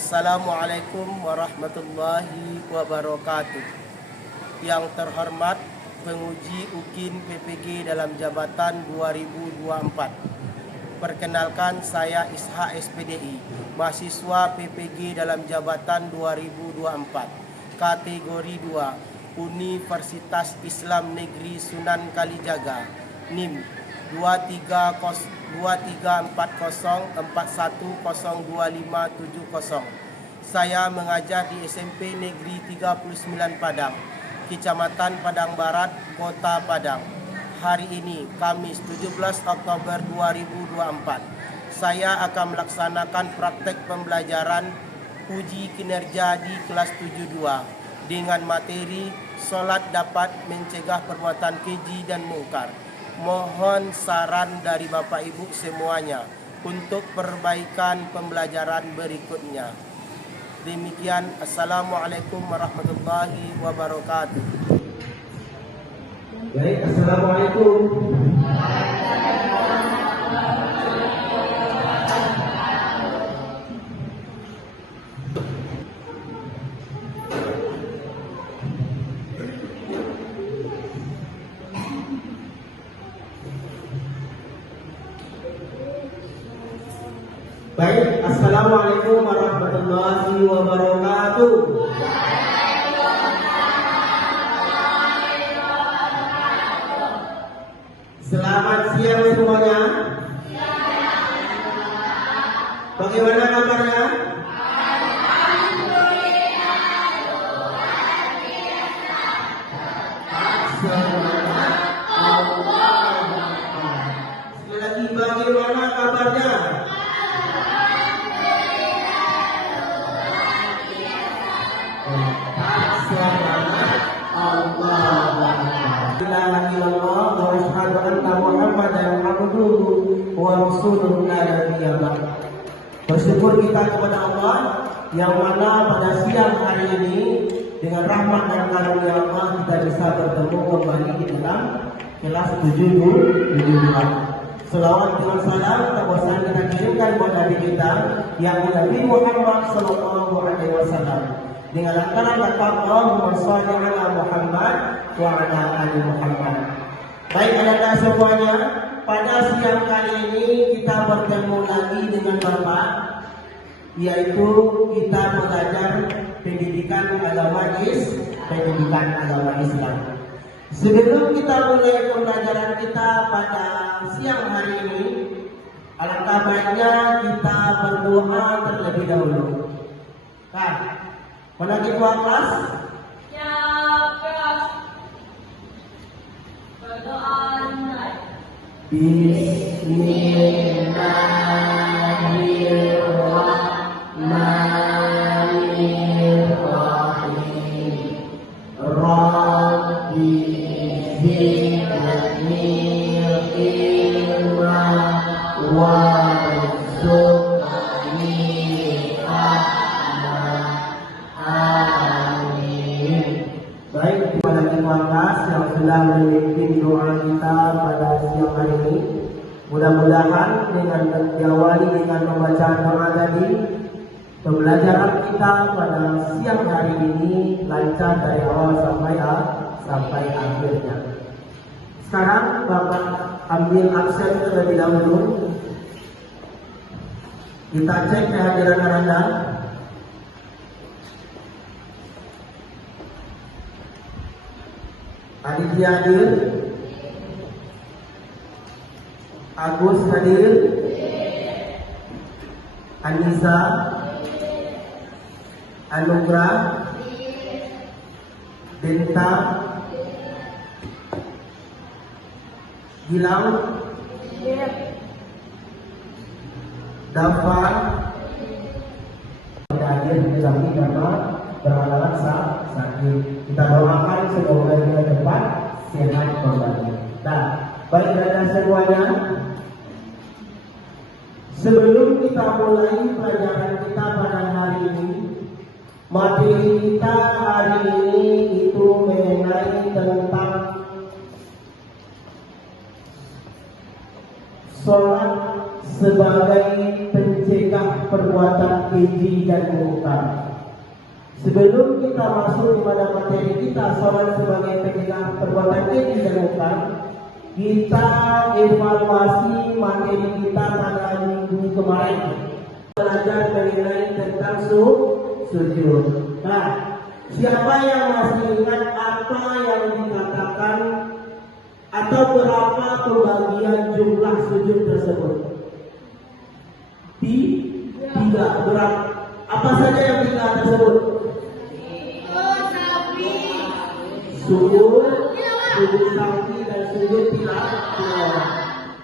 Assalamualaikum warahmatullahi wabarakatuh. Yang terhormat penguji UKIN PPG dalam jabatan 2024. Perkenalkan, saya Ishak SPDI, mahasiswa PPG dalam jabatan 2024, kategori 2, Universitas Islam Negeri Sunan Kalijaga, NIM 234041012570. Saya mengajar di SMP Negeri 39 Padang, Kecamatan Padang Barat, Kota Padang. Hari ini, Kamis 17 Oktober 2024, saya akan melaksanakan praktek pembelajaran uji kinerja di kelas 72 dengan materi solat dapat mencegah perbuatan keji dan mungkar. Mohon saran dari Bapak Ibu semuanya untuk perbaikan pembelajaran berikutnya. Demikian, Assalamualaikum warahmatullahi wabarakatuh. Baik, Assalamualaikum. Baik, Assalamualaikum warahmatullahi wabarakatuh. Selamat siang semuanya. Bagaimana kabarnya? Sekali lagi, bagaimana kabarnya? Bersyukur kita kepada Allah yang mana pada siang hari ini dengan rahmat dan karunia Allah kita bisa bertemu kembali di dalam kelas 72. Selawat dengan salam tak bosan kita kirimkan buat Nabi kita yang Nabi Muhammad Sallallahu Alaihi Wasallam dengan antara kata Allahumma shalli ala Muhammad wa ala ali Muhammad. Baik anak-anak semuanya, pada siang kali ini kita bertemu lagi dengan Bapak, yaitu kita belajar pendidikan agama Islam. Sebelum kita mulai pembelajaran kita pada siang hari ini, alangkah baiknya kita berdoa terlebih dahulu. Nah, mana ketua kelas? Ya, kelas. Berdoa mulai. Bismillahirrahmanirrahim. Rabbi zidni ilma warzuqni amin. Baik, kepada kelas yang sedang memimpin doa kita pada siang hari ini, mudah-mudahan dengan diawali dengan pembacaan doa tadi, pembelajaran kita pada siang hari ini lancar dari awal sampai akhirnya. Sekarang Bapak ambil absen terlebih dahulu. Kita cek kehadiran Anda. Aditya hadir, Agus hadir, Anissa, Anugrah, Denta, Gilang, Dafa hadir di kami karena berhalangan sakit. Kita doakan semoga dia cepat sehat kembali. Nah, baik dan semuanya, sebelum kita mulai pelajaran kita pada hari ini, materi kita hari ini itu mengenai tentang sholat sebagai pencegah perbuatan keji dan mungkar. Sebelum kita masuk kepada materi kita, sholat sebagai pencegah perbuatan keji dan mungkar, kita evaluasi materi kita pada minggu kemarin. Belajar mengenai tentang sujud. Nah, siapa yang masih ingat apa yang dikatakan atau berapa pembagian jumlah sujud tersebut? Tiga. Berapa? Apa saja yang tiga tersebut? Sujud sawi dan sujud tilawah.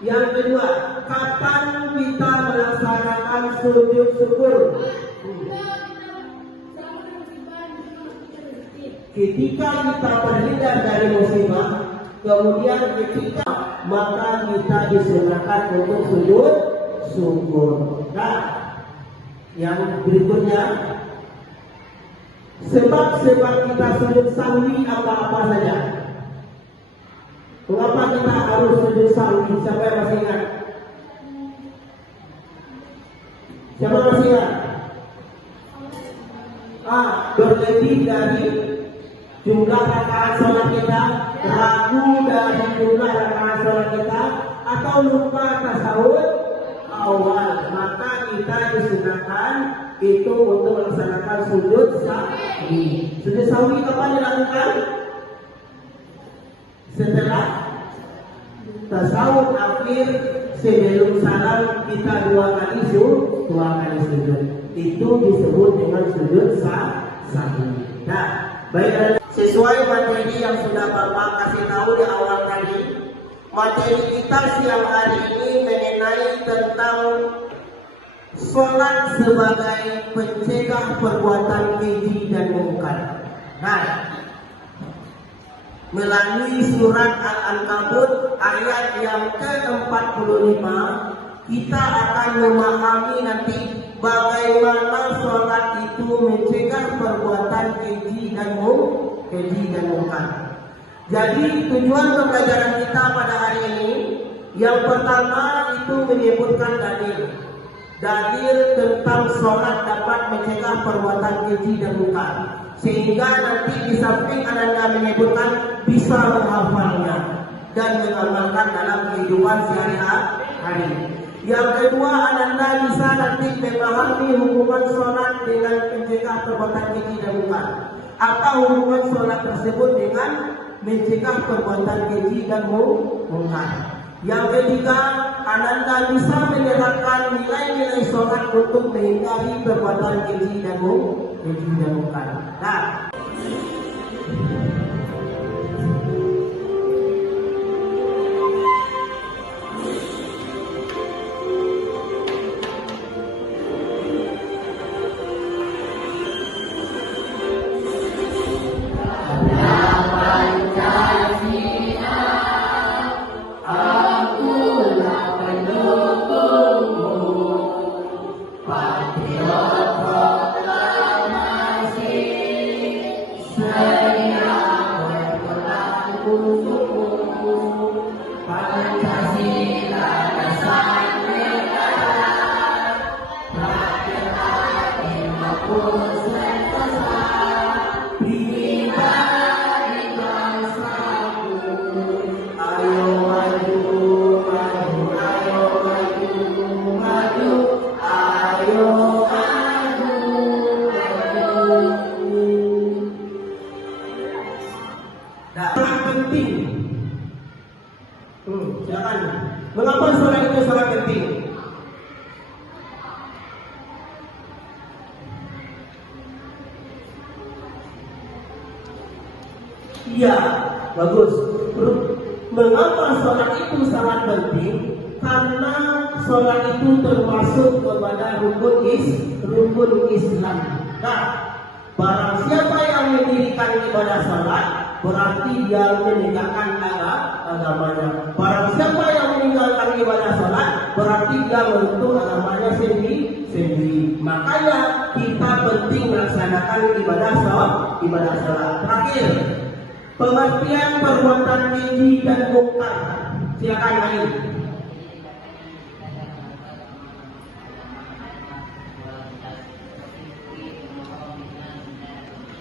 Yang kedua, kapan kita melaksanakan sujud syukur? Ketika kita terhindar dari musibah, kemudian ketika maka kita disunahkan untuk sujud syukur. Nah, yang berikutnya, sebab-sebab kita sujud sahwi apa saja? Mengapa kita harus sujud sahwi? Siapa yang masih ingat? Siapa masih ingat? Berlebih dari jumlah rakaat sholat kita, ragu dari jumlah rakaat sholat kita, atau lupa tasawuf awal, maka kita disunahkan itu untuk melaksanakan sujud sahwi. Sujud sahwi kapan dilakukan? Setelah tasawuf akhir, sebelum salam kita dua kali sujud. Itu disebut dengan sujud sahwi. Nah, baik, sesuai materi yang sudah Bapak kasih tahu di awal tadi, materi kita siang hari ini mengenai tentang sholat sebagai pencegah perbuatan keji dan mungkar. Nah, melalui surat Al-Ankabut ayat yang ke-45, kita akan memahami nanti bagaimana sholat itu mencegah perbuatan keji dan mungkar. Jadi tujuan pembelajaran kita pada hari ini, yang pertama itu menyebutkan dalil tentang sholat dapat mencegah perbuatan keji dan mungkar, sehingga nanti di samping Anda menyebutkan bisa menghafalnya dan mengamalkan dalam kehidupan sehari-hari. Yang kedua, Anda bisa nanti memahami hubungan sholat dengan mencegah perbuatan keji dan mungkar. Apa hubungan sholat tersebut dengan mencegah perbuatan keji dan mungkar? Yang ketiga, Anda bisa menerapkan nilai-nilai sholat untuk menghindari perbuatan keji dan mungkar. Nah, mengapa sholat itu sangat penting? Iya, bagus. Mengapa sholat itu sangat penting? Karena sholat itu termasuk kepada rukun Islam. Nah, barang siapa yang mendirikan ibadah sholat, berarti dia meninggalkan agamanya. Barang siapa yang meninggalkan ibadah sholat, berarti dia menuntut agamanya sendiri. Makanya kita penting melaksanakan ibadah sholat. Terakhir, pengertian perbuatan keji dan mungkar. Silakan Ain.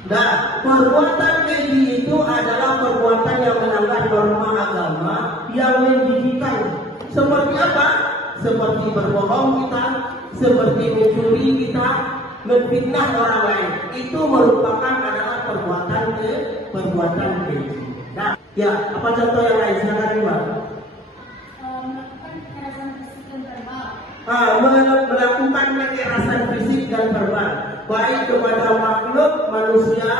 Nah, perbuatan keji itu adalah perbuatan yang melanggar norma agama yang menjijikan. Seperti apa? Seperti berbohong kita, seperti mencuri kita, memfitnah orang lain. Itu merupakan adalah perbuatan keji. Nah, ya, apa contoh yang lain? Silakan Iwan. Melakukan kekerasan fisik dan verbal. Melakukan kekerasan fisik dan verbal, baik kepada makhluk manusia,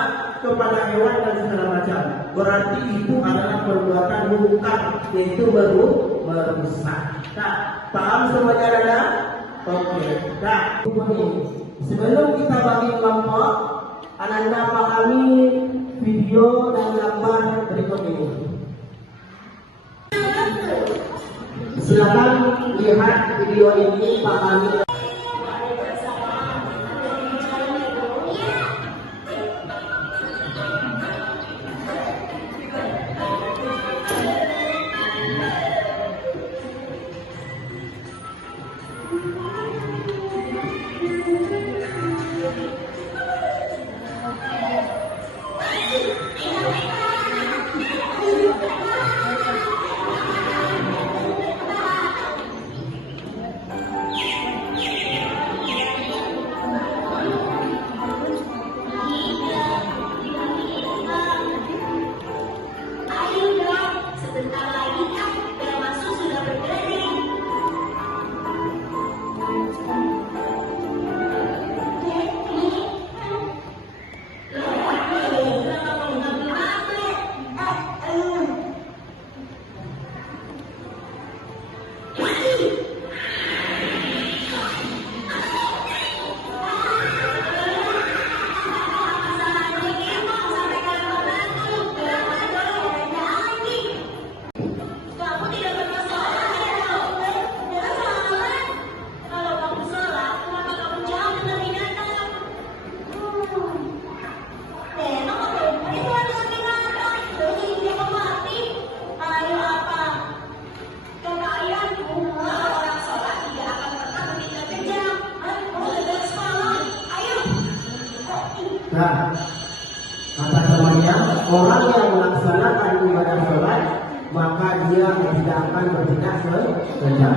kepada hewan dan segala macam. Berarti itu adalah perbuatan munkar, yaitu merusak. Nah, paham semuanya ada? Oke. Nah, sebelum kita bagi kelompok, Anda pahami video dan gambar berikut ini. Silakan lihat video ini, pahami. Nah, kata temannya, orang yang melaksanakan ibadah sholat, maka dia tidak akan bertindak kejam.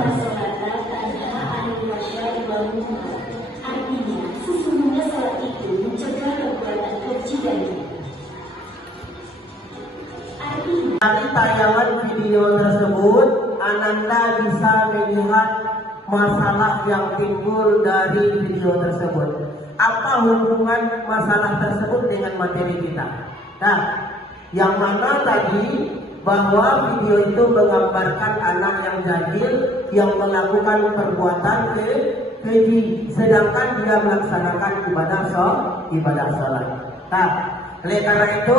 Artinya, sesungguhnya sholat itu mencegah perbuatan keji dan Dari tayangan video tersebut, Ananda bisa melihat masalah yang timbul dari video tersebut. Apa hubungan masalah tersebut dengan materi kita? Nah, yang mana tadi bahwa video itu menggambarkan anak yang jahil yang melakukan perbuatan keji, sedangkan dia melaksanakan ibadah sholat. Nah, oleh karena itu,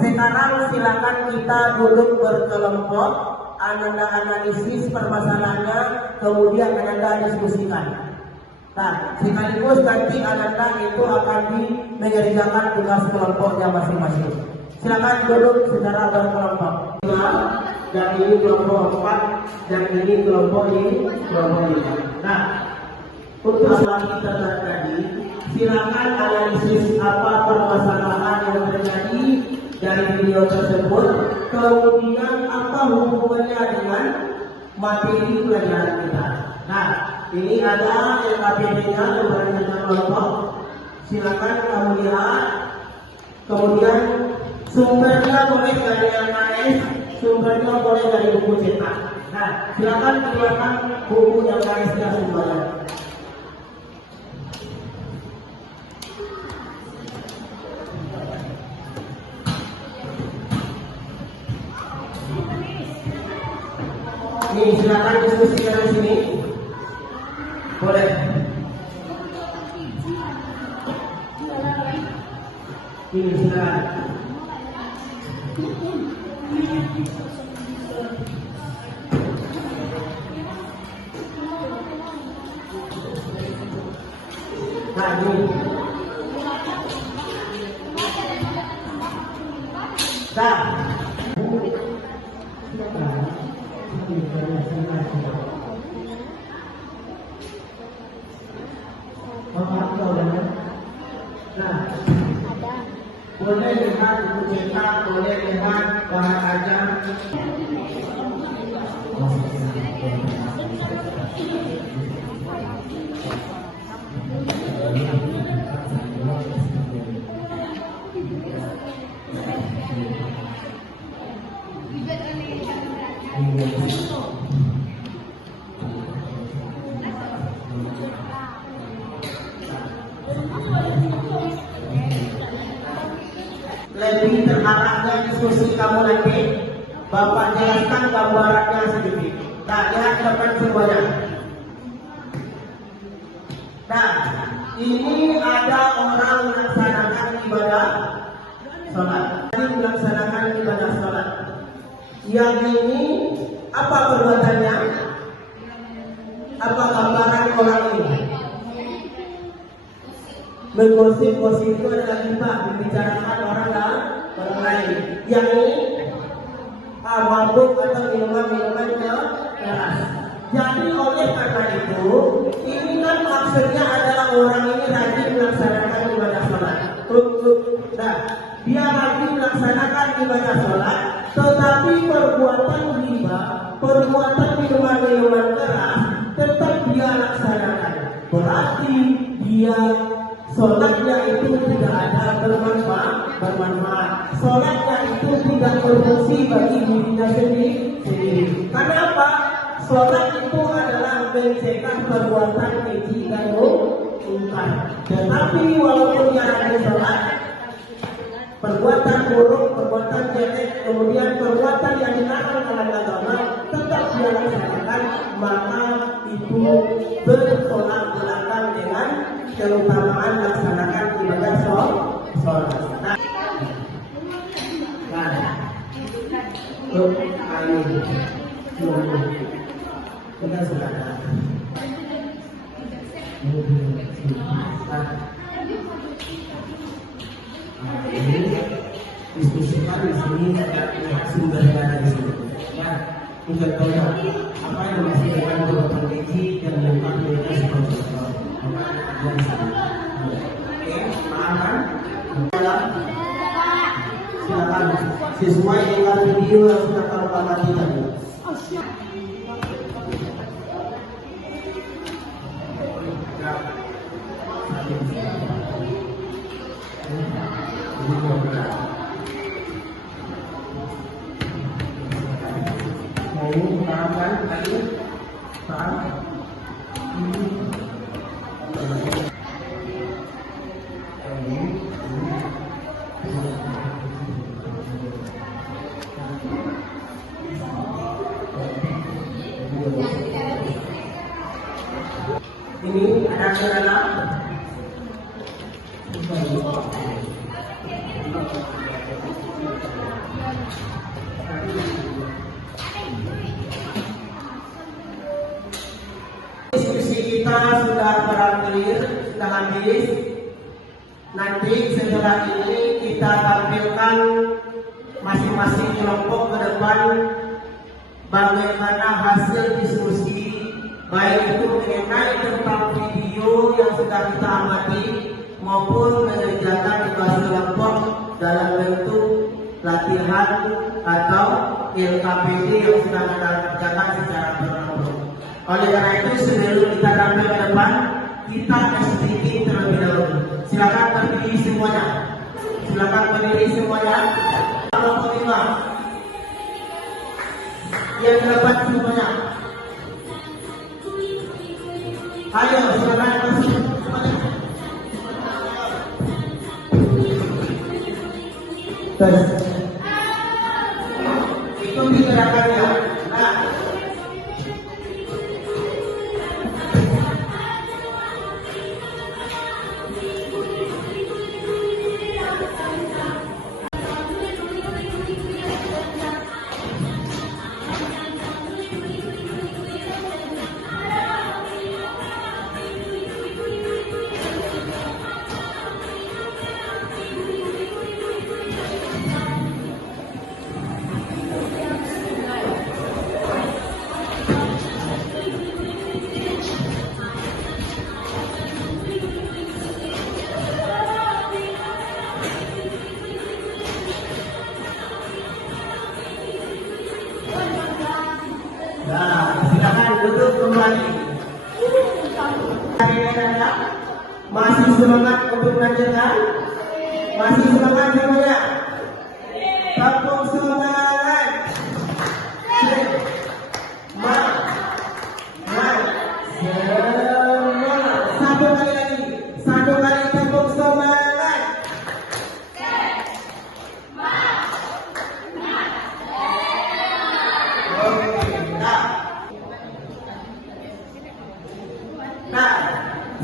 sekarang silakan kita duduk berkelompok, Ananda analisis permasalahannya, kemudian Ananda diskusikan. Nah, sekaligus nanti Ananda itu akan mengerjakan tugas kelompoknya masing-masing. Silakan duduk secara berkelompok. Dan ini kelompok 4, dan ini kelompok 5. Nah, untuk masalah kita tadi, silakan analisis apa permasalahan yang terjadi dari video tersebut, kemudian apa hubungannya dengan materi pelajaran kita. Nah, ini ada LKPD-nya kepada kelompok. Silakan kamu lihat. Kemudian sumbernya boleh dari LKS, sumbernya boleh dari buku cetak. Nah, silakan keluarkan buku LKS-nya sumbernya. Ini silakan diskusikan di sini. Boleh. Ini silakan. Nah, ini. Nah. boleh lihat buku cetak, boleh lihat bahan ajar. Lebih terarahnya diskusi kamu nanti, Bapak jelaskan gambarannya sedikit. Nah, lihat ke depan semuanya. Nah, ini ada orang melaksanakan ibadah sholat. Ini melaksanakan ibadah sholat. Yang ini apa perbuatannya? Apa gambaran orang ini? Menggosip-gosip itu adalah kita membicarakan orang lain. Yang ini mabuk atau minuman keras. Jadi oleh karena itu, ini kan maksudnya adalah orang ini rajin melaksanakan ibadah sholat. Nah, dia rajin melaksanakan ibadah sholat, tetapi perbuatan riba, perbuatan minuman keras, tetap dia laksanakan. Berarti dia sholatnya itu tidak ada bermanfaat. Sholatnya itu tidak berfungsi bagi dirinya sendiri. Karena apa? Sholat itu adalah mencegah perbuatan keji dan mungkar. Tetapi walaupun dia rajin sholat, perbuatan buruk, perbuatan jelek, kemudian perbuatan yang dilarang dalam agama tetap dia laksanakan, maka itu bertolak belakang dengan keutamaan melaksanakan ibadah sholat. Kita sudah ini diskusikan di sini sumbernya dari sini. Ya, kita tahu apa yang masih dengan beberapa keji dan lengkap dengan sponsor. Dari sana. Oke, maafkan. Silakan sesuai dengan video yang sudah kamu amati tadi. Ini ada kendala. Diskusi kita sudah berakhir, sudah habis. Nanti setelah ini kita tampilkan masing-masing kelompok ke depan bagaimana hasil diskusi, baik itu mengenai tentang video yang sudah kita amati maupun mengerjakan tugas kelompok dalam bentuk latihan atau LKPD yang sudah kita kerjakan secara berkelompok. Oleh karena itu sebelum kita tampil ke depan, kita sedikit terlebih dahulu. Silakan berdiri semuanya. Silakan berdiri semuanya. Kelompok 5. Yang dapat semuanya. Ayo, silakan masuk semuanya. Terus. Ikuti gerakannya. Nah. Nah, silakan duduk kembali. Masih semangat untuk melanjutkan? Masih semangat semuanya? Tepuk semangat. Satu kali lagi. Satu kali tepuk semangat. Nah,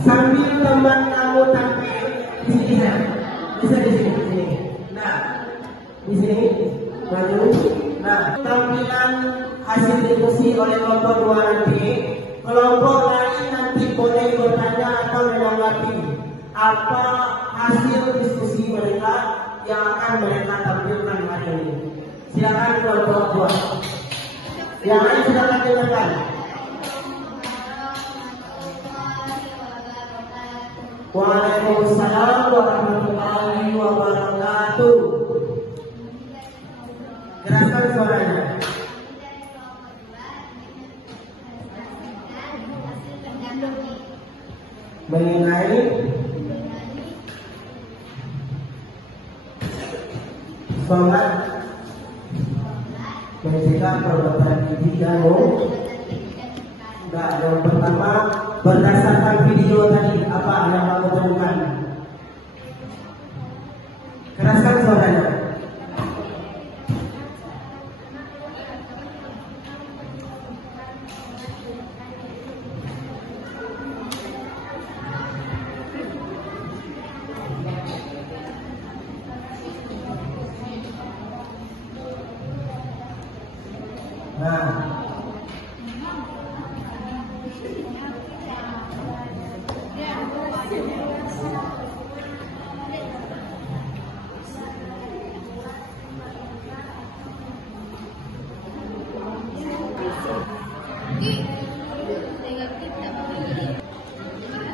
sambil teman kamu tampil di sini ya, bisa di sini. Nah, di sini maju. Nah, tampilan hasil diskusi oleh kelompok 2 nanti. Kelompok lain nanti boleh bertanya atau menanggapi apa hasil diskusi mereka yang akan mereka tampilkan hari ini. Silakan kelompok 2. Yang lain silakan dengarkan. Waalaikumsalam warahmatullahi wabarakatuh. Gerakan suaranya. Mengenai sholat mencegah perbuatan keji dan enggak. Yang pertama, berdasarkan video tadi apa yang kamu temukan? Keraskan suaranya. Nah,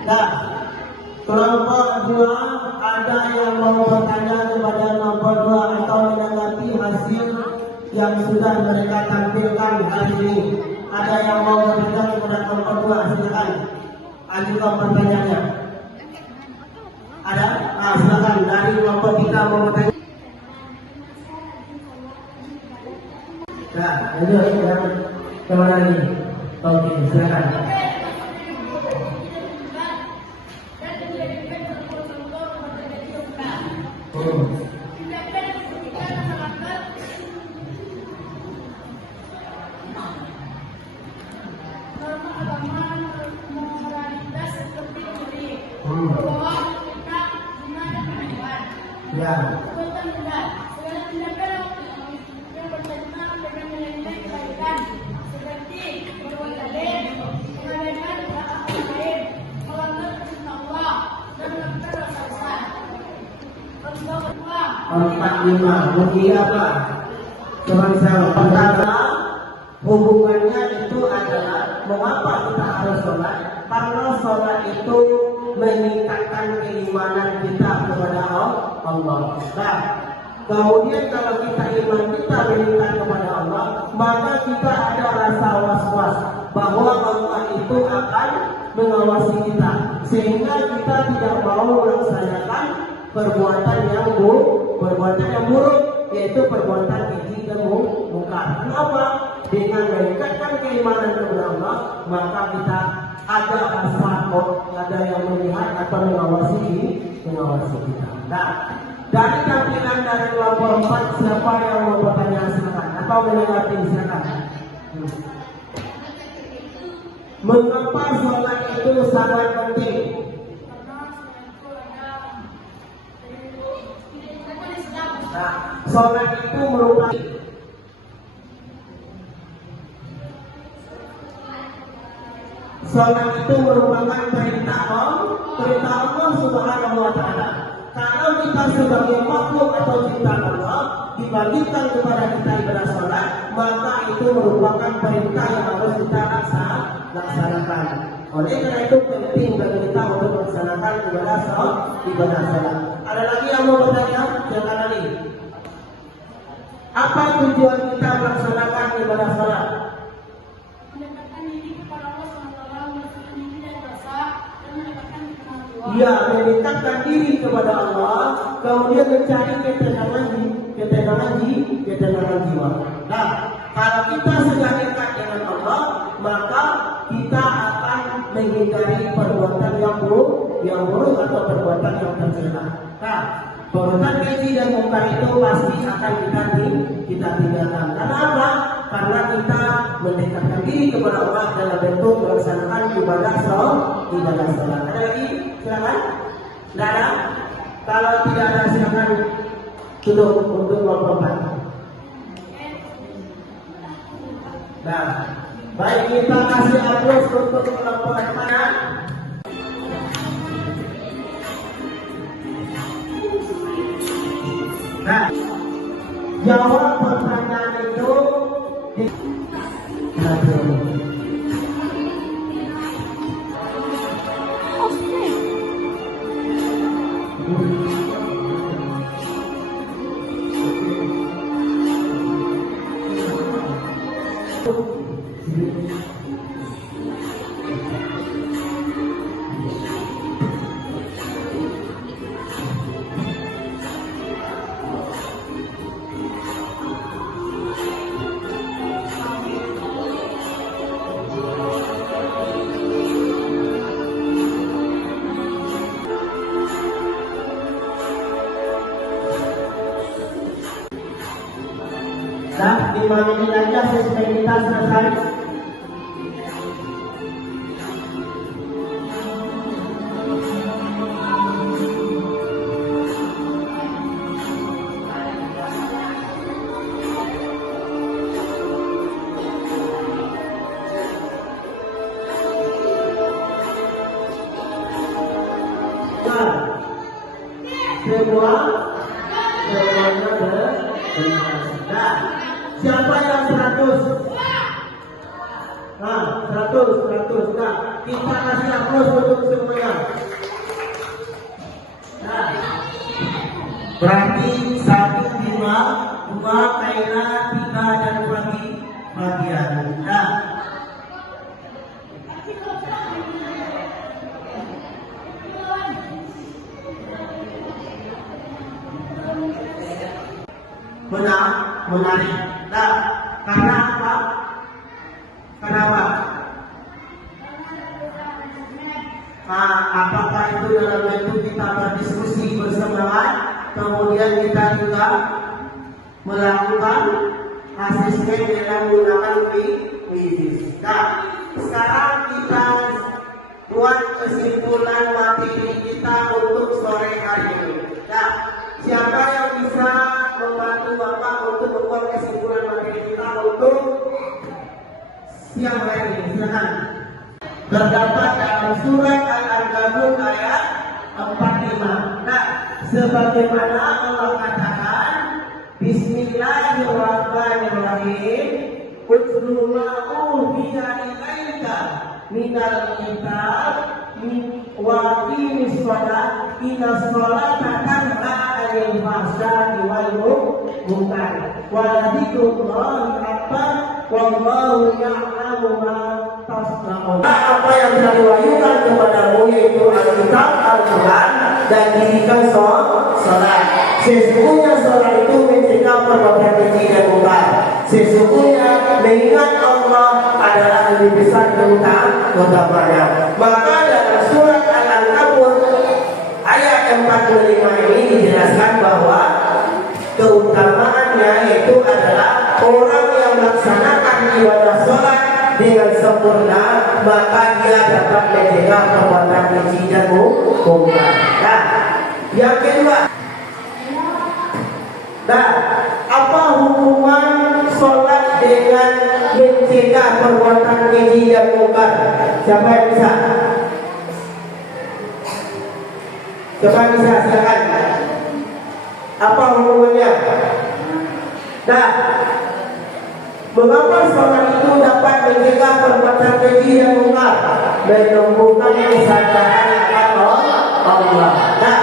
nah, kelompok 2 ada yang mau bertanya kepada kelompok 2 atau menanggapi hasil yang sudah mereka tampilkan hari ini. Ada yang mau bertanya kepada kelompok 2, silakan ajukan pertanyaannya. Ada? Nah, silakan dari kelompok kita mau bertanya. Nah, lanjut yang kemana lagi? Oke, silakan. Ya. Empat lima, mungkin apa? Teman-teman, pertama hubungannya itu adalah mengapa kita harus sholat? Karena sholat itu meningkatkan keimanan kita kepada Allah. Nah, kemudian kalau kita iman kita meningkat kepada Allah, maka kita ada rasa was-was bahwa Allah itu akan mengawasi kita, sehingga kita tidak mau melaksanakan perbuatan yang buruk, yaitu perbuatan keji dan mungkar. Kenapa? Dengan meningkatkan keimanan kepada Allah, maka kita ada rasa ada yang melihat atau mengawasi kita. Nah, dari tampilan dari kelompok 4, siapa yang mau bertanya silakan atau menanggapi silakan. Mengapa sholat itu sangat penting? Nah, sholat itu merupakan perintah Allah Subhanahu wa Ta'ala. Kalau kita sebagai makhluk atau ciptaan Allah dibagikan kepada kita ibadah sholat, maka itu merupakan perintah yang harus kita laksanakan. Oleh karena itu penting bagi kita untuk melaksanakan ibadah sholat. Ada lagi yang mau bertanya? Jangan lagi. Apa tujuan kita melaksanakan ibadah sholat? dia mendekatkan diri kepada Allah, kemudian mencari ketenangan jiwa. Nah, kalau kita sudah dekat dengan Allah, maka kita akan menghindari perbuatan yang buruk atau perbuatan yang tercela. Nah, perbuatan keji dan mungkar itu pasti akan kita tinggalkan. Karena apa? Karena kita mendekatkan diri kepada Allah dalam bentuk melaksanakan ibadah sholat. Ada lagi? Silakan. Tidak ada? Kalau tidak ada, silakan tutup untuk kelompok. Nah, baik, kita kasih aplaus untuk kelompok mana? Nah, jawab pertanyaan itu di Nah, 5 menit aja sesuai kita selesai. Semuanya benar. Nah, siapa yang 100? Nah, 100. Nah, kita kasih aplaus untuk semuanya. Nah, berarti 1, 2, Kaila, 3 dan Fabian. Nah, menarik. Nah, karena apa? Kenapa? Nah, apakah itu dalam bentuk kita berdiskusi bersemangat, kemudian kita juga melakukan asesmen dengan menggunakan quiz. Nah, sekarang kita buat kesimpulan materi kita untuk sore hari ini. Nah, siapa yang bisa membantu Bapak untuk membuat kesimpulan materi kita untuk siang hari ini? Silakan. Terdapat dalam surat Al-Ankabut ayat 45. Nah, sebagaimana Allah katakan, Bismillahirrahmanirrahim. Utlu ma uhiya ilaika minal kitab wa aqimis shalah inna sholata tanha 'anil fahsya'i wal munkar wa dzikrullahi akbar wallahu ya'lamu ma tasna'un. Apa yang telah diwahyukan kepadamu yaitu Alkitab, Al-Quran, dan dirikan sholat. Sesungguhnya sholat itu mencegah perbuatan keji dan munkar. Sesungguhnya mengingat Allah adalah lebih besar keutamanya. Maka dalam surat Al-Ankabut ayat 45 ini dijelaskan bahwa keutamaannya yaitu adalah orang yang melaksanakan ibadah sholat dengan sempurna, maka dia dapat mencegah perbuatan keji dan munkar. Nah, yang kedua, apa hubungan sholat dengan mencegah perbuatan keji dan munkar? Siapa yang bisa? Silakan. Apa hubungannya? Nah, mengapa sholat itu dapat mencegah perbuatan keji dan munkar? Menumbuhkan kesadaran akan Allah. Nah,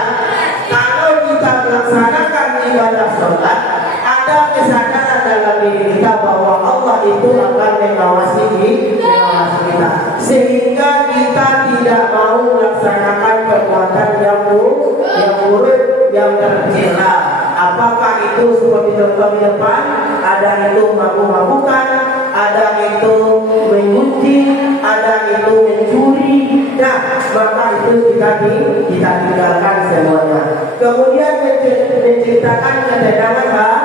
kalau kita melaksanakan ibadah sholat, ada kesadaran dalam diri kita bahwa Allah itu akan mengawasi kita, sehingga kita tidak mau melaksanakan perbuatan di depan, ada itu mabuk-mabukan, ada itu mengunci, ada itu mencuri. Nah, maka itu kita tinggalkan semuanya. Kemudian menciptakan ketenangan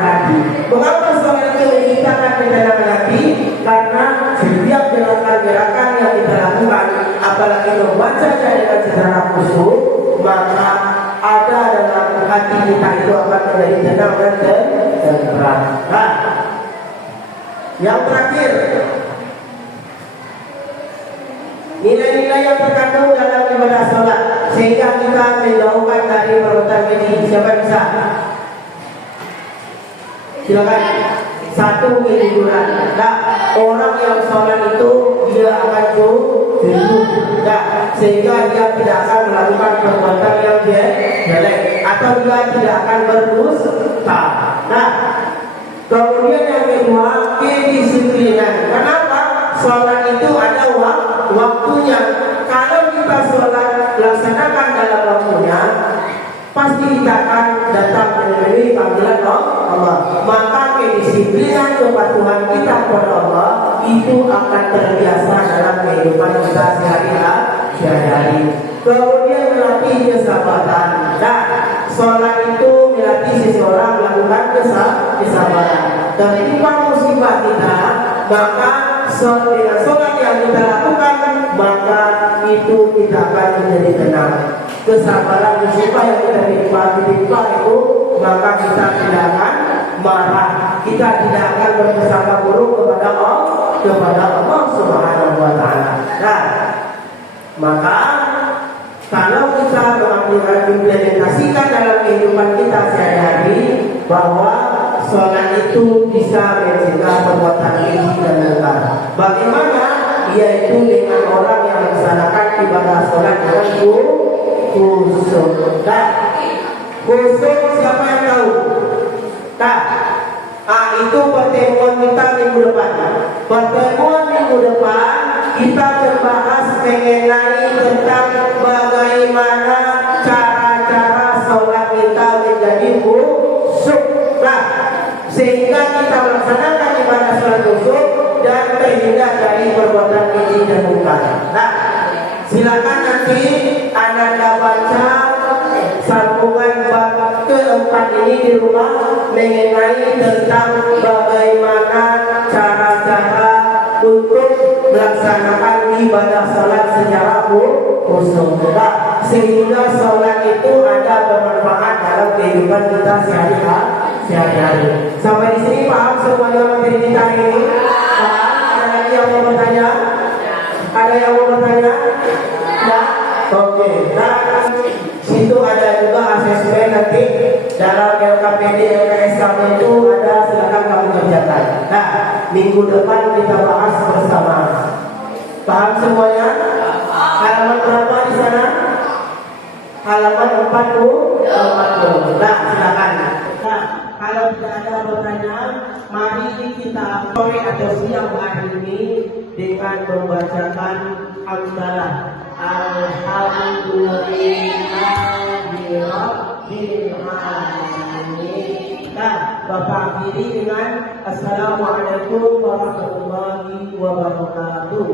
hati. Mengapa sholat itu menciptakan ketenangan hati? Karena setiap gerakan-gerakan yang kita lakukan, apalagi membacanya dengan secara khusyuk, maka ada dalam hati kita itu akan menjadi tenang dan tenteram. Nah, yang terakhir, nilai-nilai yang terkandung dalam ibadah sholat sehingga kita menjauhkan dari perbuatan keji. Siapa bisa? Silakan. Satu, kejujuran. Nah, orang yang sholat itu dia akan jujur, nah, sehingga dia tidak akan melakukan perbuatan yang jelek atau dia tidak akan berdusta. Nah, kemudian yang kedua, kedisiplinan. Kenapa? Sholat itu ada waktunya. Kalau kita sholat laksanakan dalam waktunya, pasti kita akan datang menemui panggilan Allah. Maka kedisiplinan kepatuhan kita kepada Allah itu akan terbiasa dalam kehidupan kita sehari-hari. Kemudian melatih kesabaran. Nah, sholat itu melatih seseorang melakukan kesabaran. Ketika musibah kita, maka dengan sholat yang kita lakukan, maka itu kita akan menjadi tenang. Kesabaran musibah yang kita timpa itu, maka kita tidak akan marah, kita tidak akan berprasangka buruk kepada Allah Subhanahu wa Ta'ala. Nah, maka kalau kita mengimplementasikan dalam kehidupan kita sehari-hari bahwa sholat itu bisa mencegah perbuatan keji dan mungkar. Bagaimana? Yaitu dengan orang yang melaksanakan ibadah sholat dengan khusyuk. Nah, khusyuk siapa yang tahu? Nah, itu pertemuan kita minggu depan. Pertemuan minggu depan kita berbahas mengenai tentang bagaimana cara-cara sholat kita menjadi khusyuk. Nah, sehingga kita melaksanakan ibadah sholat khusyuk dan terhindar dari perbuatan keji dan mungkar. Nah, silakan nanti Anda baca sambungan bab keempat ini di rumah mengenai tentang bagaimana cara-cara untuk melaksanakan ibadah sholat secara khusyuk, sehingga sholat itu ada bermanfaat dalam kehidupan kita sehari-hari. Sampai di sini paham semuanya materi kita ini? Paham? Ada lagi yang mau bertanya? Ada yang mau bertanya? Ya? Oke. Nah, situ ada juga asesmen nanti dalam LKPD, LKS kamu itu ada, silakan kamu kerjakan. Nah, minggu depan kita bahas bersama. Paham semuanya? Halaman berapa di sana? Halaman 40. Nah, silakan. Nah, kalau tidak ada pertanyaan, mari kita sore atau siang hari ini dengan membacakan hamdalah. Alhamdulillahirabbil alamin. Nah, Bapak akhiri dengan Assalamualaikum warahmatullahi wabarakatuh.